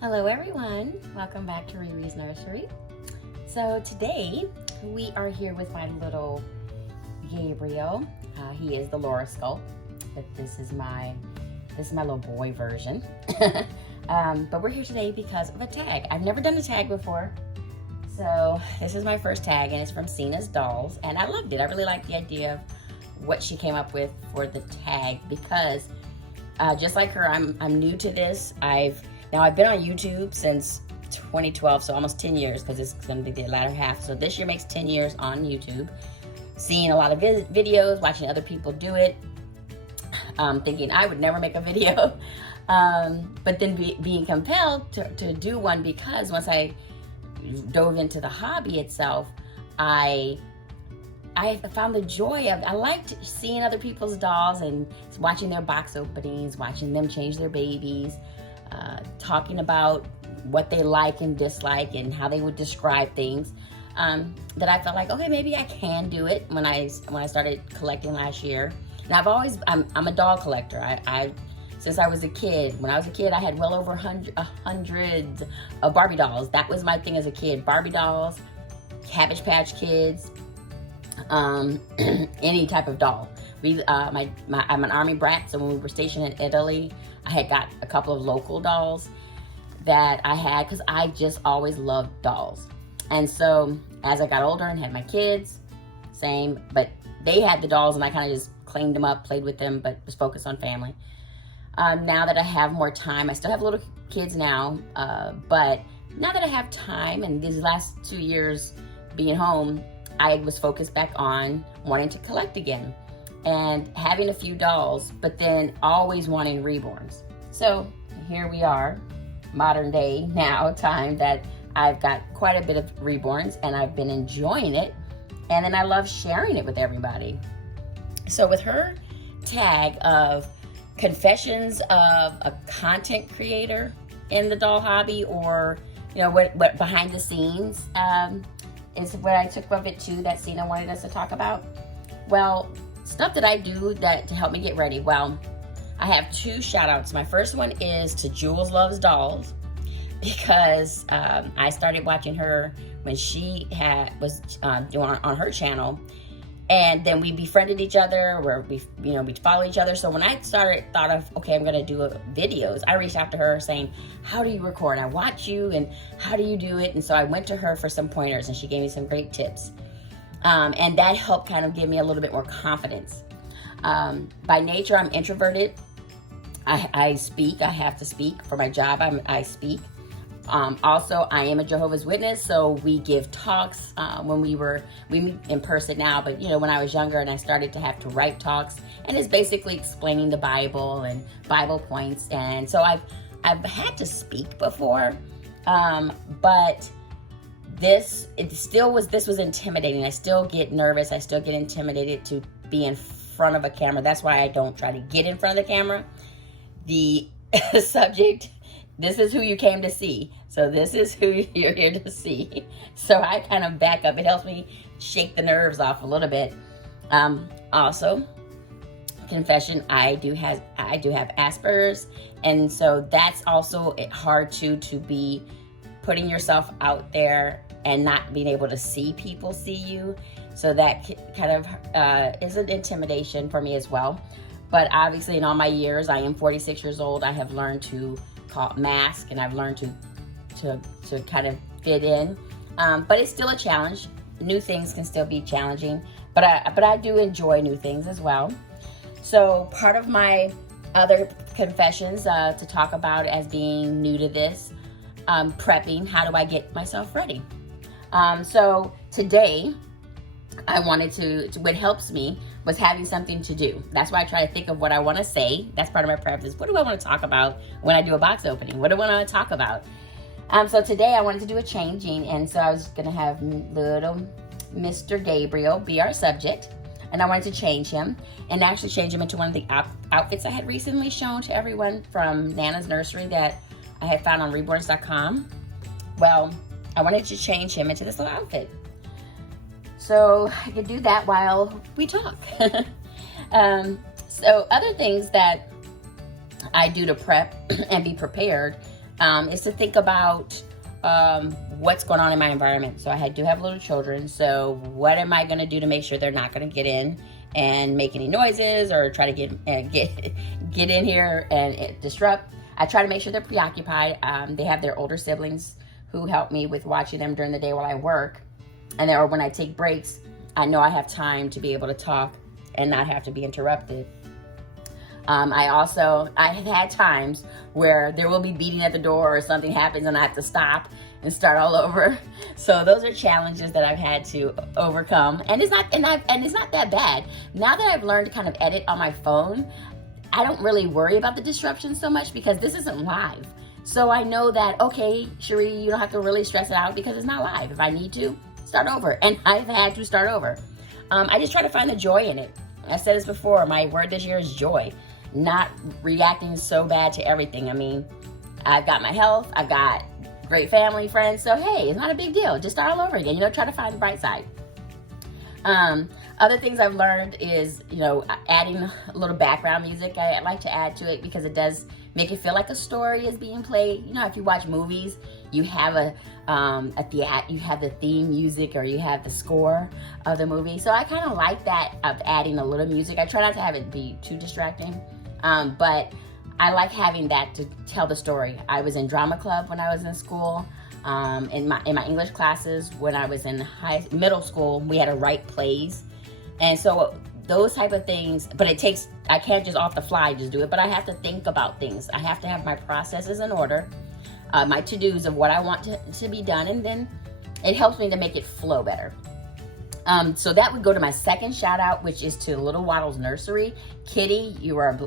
Hello everyone, welcome back to Riri's Nursery. So today we are here with my little Gabriel. He is the Laura Sculpt, but this is my little boy version. But we're here today because of a tag. I've never done a tag before. So this is my first tag and it's from Seena's Dolls and I loved it. I really liked the idea of what she came up with for the tag because just like her, I'm new to this. I've been on YouTube since 2012, so almost 10 years because it's going to be the latter half. So this year makes 10 years on YouTube. Seeing a lot of videos, watching other people do it, thinking I would never make a video. But then being compelled to do one because once I dove into the hobby itself, I found the joy of, I liked seeing other people's dolls and watching their box openings, watching them change their babies, talking about what they like and dislike and how they would describe things, that I felt like, okay, maybe I can do it when I started collecting last year. And I'm a doll collector. Since I was a kid, when I was a kid, I had well over 100 of Barbie dolls. That was my thing as a kid. Barbie dolls, Cabbage Patch Kids, any type of doll. I'm an Army brat, so when we were stationed in Italy, I had got a couple of local dolls that I had because I just always loved dolls. And so as I got older and had my kids, same, but they had the dolls and I kind of just cleaned them up, played with them, but was focused on family. Now that I have more time, I still have little kids now, but now that I have time and these last 2 years being home, I was focused back on wanting to collect again and having a few dolls, but then always wanting reborns. So here we are, modern day now, time that I've got quite a bit of reborns and I've been enjoying it. And then I love sharing it with everybody. So with her tag of confessions of a content creator in the doll hobby, or what behind the scenes, is what I took of it too that Seena wanted us to talk about. Well, stuff that I do to help me get ready. Well, I have two shout outs. My first one is to Jules Loves Dolls because I started watching her when she was doing on her channel, and then we befriended each other, where we follow each other. So when I thought of, okay, I'm gonna do videos, I reached out to her saying, how do you record? I watch you and how do you do it? And so I went to her for some pointers and she gave me some great tips. And that helped kind of give me a little bit more confidence. By nature, I'm introverted. I speak, I have to speak. For my job, I speak. Also, I am a Jehovah's Witness, so we give talks we meet in person now, but when I was younger and I started to have to write talks, and it's basically explaining the Bible and Bible points. And so I've had to speak before, but this was intimidating. I still get nervous. I still get intimidated to be in front of a camera. That's why I don't try to get in front of the camera. The subject, this is who you came to see. So this is who you're here to see. So I kind of back up. It helps me shake the nerves off a little bit. Also, confession, I do have Asperger's. And so that's also hard to be putting yourself out there and not being able to see people see you. So that kind of is an intimidation for me as well. But obviously in all my years, I am 46 years old, I have learned to mask and I've learned to kind of fit in. But it's still a challenge. New things can still be challenging, but I do enjoy new things as well. So part of my other confessions to talk about as being new to this, prepping, how do I get myself ready? So today, I wanted to, what helps me was having something to do. That's why I try to think of what I want to say. That's part of my prep is, what do I want to talk about when I do a box opening? What do I want to talk about? So today I wanted to do a changing, and so I was going to have little Mr. Gabriel be our subject, and I wanted to change him and actually change him into one of the outfits I had recently shown to everyone from Nana's Nursery that I had found on reborns.com. Well, I wanted to change him into this little outfit. So I could do that while we talk. So other things that I do to prep and be prepared is to think about what's going on in my environment. So I do have little children. So what am I going to do to make sure they're not going to get in and make any noises or try to get in here and disrupt? I try to make sure they're preoccupied. They have their older siblings who help me with watching them during the day while I work. And then, or when I take breaks, I know I have time to be able to talk and not have to be interrupted. I have had times where there will be beating at the door or something happens and I have to stop and start all over. So those are challenges that I've had to overcome. And it's not that bad. Now that I've learned to kind of edit on my phone, I don't really worry about the disruption so much because this isn't live. So I know that, okay, Cherie, you don't have to really stress it out because it's not live. If I need to, start over. And I've had to start over. I just try to find the joy in it. I said this before, my word this year is joy. Not reacting so bad to everything. I mean, I've got my health, I've got great family, friends, so hey, it's not a big deal. Just start all over again. Try to find the bright side. Other things I've learned is, adding a little background music. I like to add to it because it does make it feel like a story is being played. If you watch movies, you have you have the theme music or you have the score of the movie. So I kind of like that of adding a little music. I try not to have it be too distracting, but I like having that to tell the story. I was in drama club when I was in school. In my English classes when I was in middle school, we had to write plays. And so those type of things, but I can't just off the fly just do it, but I have to think about things. I have to have my processes in order, my to-dos of what I want to be done, and then it helps me to make it flow better. So that would go to my second shout out, which is to Little Waddles Nursery. Kitty, you are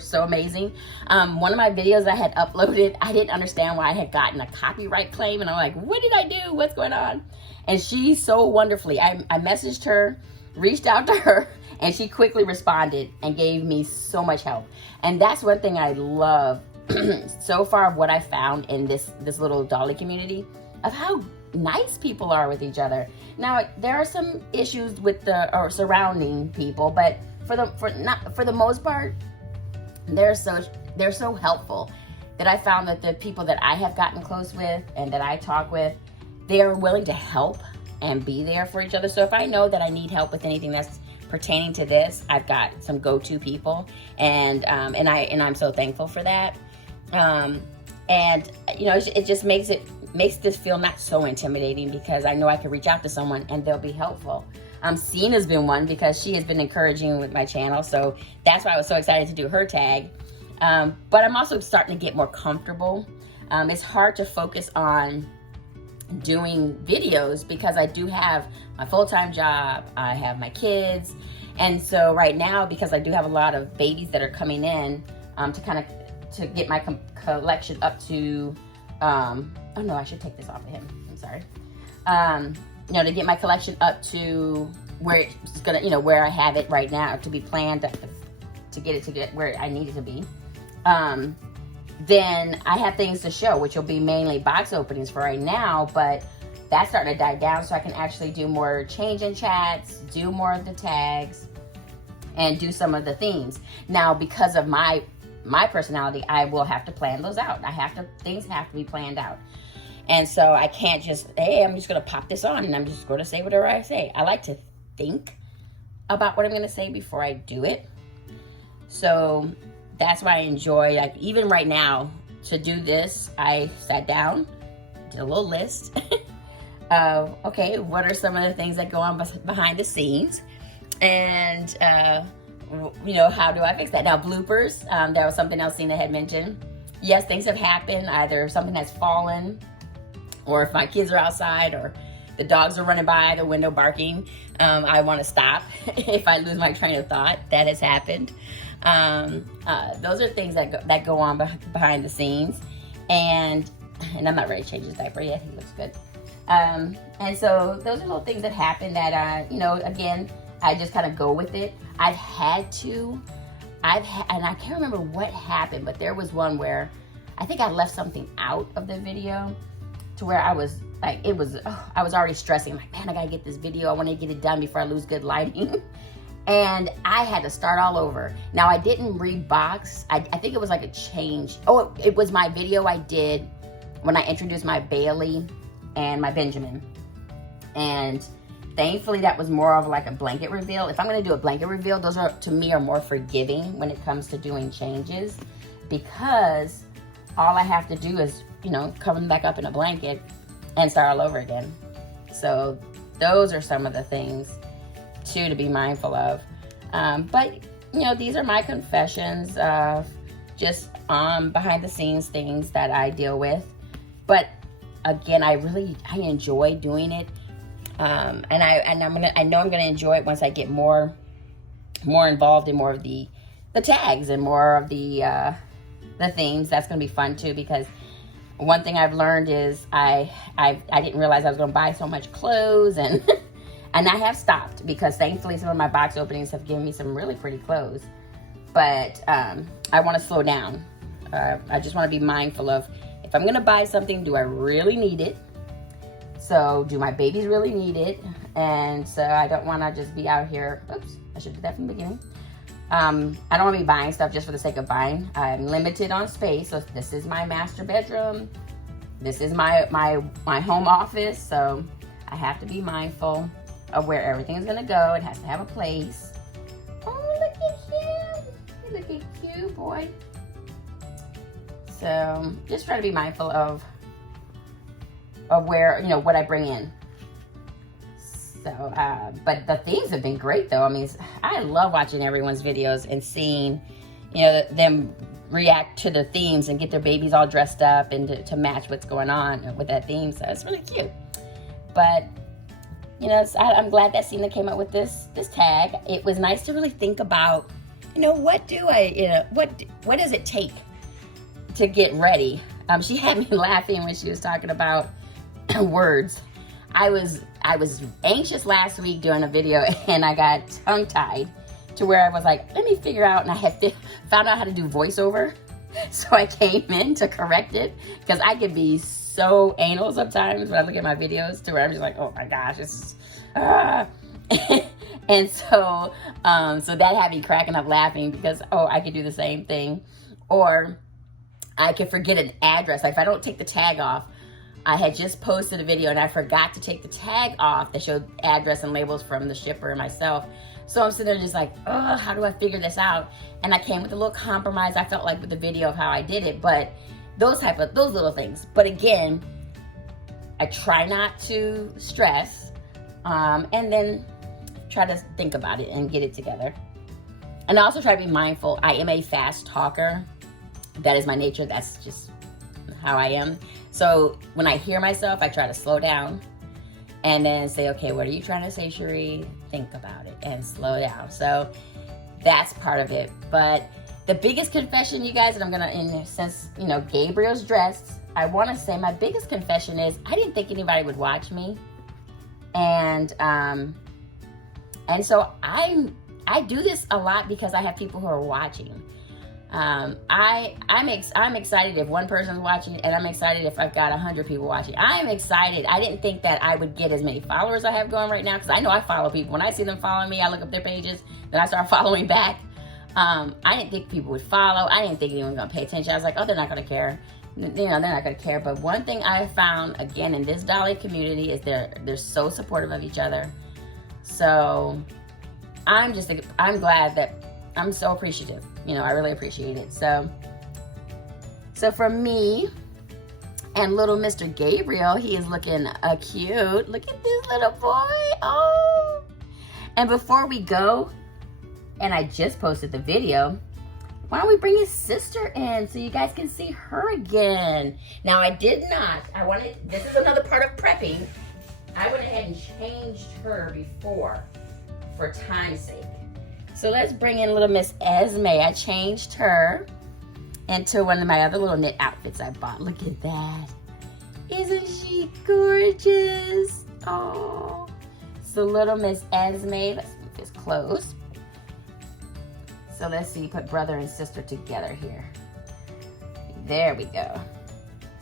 so amazing. One of my videos I had uploaded, I didn't understand why I had gotten a copyright claim, and I'm like, what did I do? What's going on? And she so wonderfully, I messaged her, reached out to her, and she quickly responded and gave me so much help. And that's one thing I love so far of what I found in this little dolly community, of how nice people are with each other. Now, there are some issues with surrounding people, but for the most part, they're so helpful that I found that the people that I have gotten close with and that I talk with, they are willing to help and be there for each other. So if I know that I need help with anything that's pertaining to this, I've got some go-to people, and I'm so thankful for that. It just makes this feel not so intimidating because I know I can reach out to someone and they'll be helpful. Seena's been one because she has been encouraging with my channel, so that's why I was so excited to do her tag. But I'm also starting to get more comfortable. It's hard to focus on doing videos because I do have my full-time job, I have my kids, and so right now, because I do have a lot of babies that are coming in, to get my collection up to, oh no, I should take this off of him, I'm sorry. To get my collection up to where it's gonna, where I have it right now to be planned to get it to get where I need it to be. Then I have things to show, which will be mainly box openings for right now, but that's starting to die down, so I can actually do more change in chats, do more of the tags, and do some of the themes. Now, because of my personality, I will have to plan those out. Things have to be planned out. And so I can't just, hey, I'm just gonna pop this on and I'm just gonna say whatever I say. I like to think about what I'm gonna say before I do it. So that's why I enjoy, like even right now, to do this, I sat down, did a little list of, okay, what are some of the things that go on behind the scenes? And, how do I fix that? Now, bloopers, that was something else Seena had mentioned. Yes, things have happened, either something has fallen, or if my kids are outside, or the dogs are running by the window barking, I want to stop if I lose my train of thought. That has happened. Those are things that go on behind the scenes, and I'm not ready to change his diaper yet. He looks good. And so those are little things that happen that again, I just kind of go with it. And I can't remember what happened, but there was one where I think I left something out of the video to where I was like, I was already stressing, like, man, I gotta get this video. I want to get it done before I lose good lighting. And I had to start all over. Now, I didn't rebox. I think it was like a change. Oh, it was my video I did when I introduced my Bailey and my Benjamin. And thankfully, that was more of like a blanket reveal. If I'm going to do a blanket reveal, those are, to me, are more forgiving when it comes to doing changes, because all I have to do is, you know, cover them back up in a blanket and start all over again. So those are some of the things too to be mindful of. But you know, these are my confessions of just behind the scenes things that I deal with. But again, I enjoy doing it. And I know I'm gonna enjoy it once I get more involved in more of the tags and more of the themes. That's gonna be fun too, because one thing I've learned is I didn't realize I was gonna buy so much clothes, and and I have stopped, because thankfully some of my box openings have given me some really pretty clothes. But I want to slow down. I just want to be mindful of, if I'm gonna buy something, do I really need it? So do my babies really need it? And so I don't want to just be out here. Oops, I should do that from the beginning. I don't want to be buying stuff just for the sake of buying. I'm limited on space. So this is my master bedroom. This is my home office. So I have to be mindful of where everything is going to go. It has to have a place. Oh, look at him. He's looking cute, boy. So just try to be mindful of where, you know, what I bring in. So, but the themes have been great though. I mean, I love watching everyone's videos and seeing, you know, them react to the themes and get their babies all dressed up and to match what's going on with that theme. So it's really cute. But, you know, I'm glad that Seena came up with this tag. It was nice to really think about, you know, what does it take to get ready? She had me laughing when she was talking about words. I was anxious last week doing a video, and I got tongue-tied to where I was like, let me figure out, and I had found out how to do voiceover. So I came in to correct it, because I could be so anal sometimes when I look at my videos, to where I'm just like, oh my gosh, this is and so that had me cracking up laughing, because I could do the same thing. Or I could forget an address. Like if I don't take the tag off, I had just posted a video and I forgot to take the tag off that showed address and labels from the shipper and myself. So I'm sitting there just like, oh, how do I figure this out? And I came with a little compromise, I felt like, with the video of how I did it. But those little things. But again, I try not to stress, and then try to think about it and get it together. And I also try to be mindful. I am a fast talker. That is my nature. That's just how I am. So when I hear myself, I try to slow down and then say, okay, what are you trying to say, Cherie? Think about it and slow down. So that's part of it. But the biggest confession, you guys, and since, you know, Gabriel's dressed, I want to say my biggest confession is I didn't think anybody would watch me. And so I do this a lot because I have people who are watching. I'm excited if one person's watching, and I'm excited if I've got 100 people watching. I'm excited. I didn't think that I would get as many followers I have going right now, because I know I follow people. When I see them following me, I look up their pages, then I start following back. I didn't think people would follow. I didn't think anyone was gonna pay attention. I was like, oh, they're not gonna care. You know, they're not gonna care. But one thing I found, again, in this Dolly community is they're so supportive of each other. So I'm glad that I'm so appreciative. You know, I really appreciate it. So for me and little Mr. Gabriel, he is looking cute. Look at this little boy. Oh. And before we go, and I just posted the video, why don't we bring his sister in so you guys can see her again? Now, I did not. This is another part of prepping. I went ahead and changed her before for time's sake. So let's bring in little Miss Esme. I changed her into one of my other little knit outfits I bought. Look at that. Isn't she gorgeous? Oh. So little Miss Esme, let's move this close. So let's see, put brother and sister together here. There we go.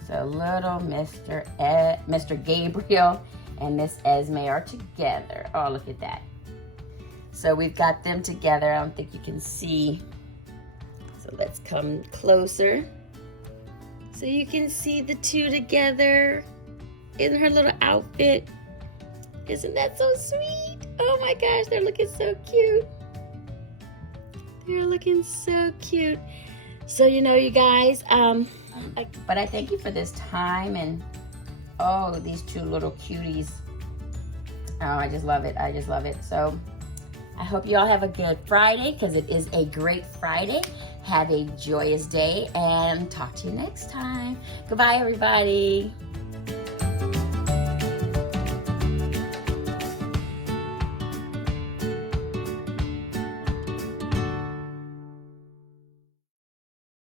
So little Mr. Gabriel and Miss Esme are together. Oh, look at that. So we've got them together. I don't think you can see. So let's come closer. So you can see the two together in her little outfit. Isn't that so sweet? Oh my gosh, they're looking so cute. They're looking so cute. So, you know, you guys, but I thank you for this time, and oh, these two little cuties. Oh, I just love it. I just love it. So I hope you all have a good Friday, because it is a great Friday. Have a joyous day, and talk to you next time. Goodbye, everybody.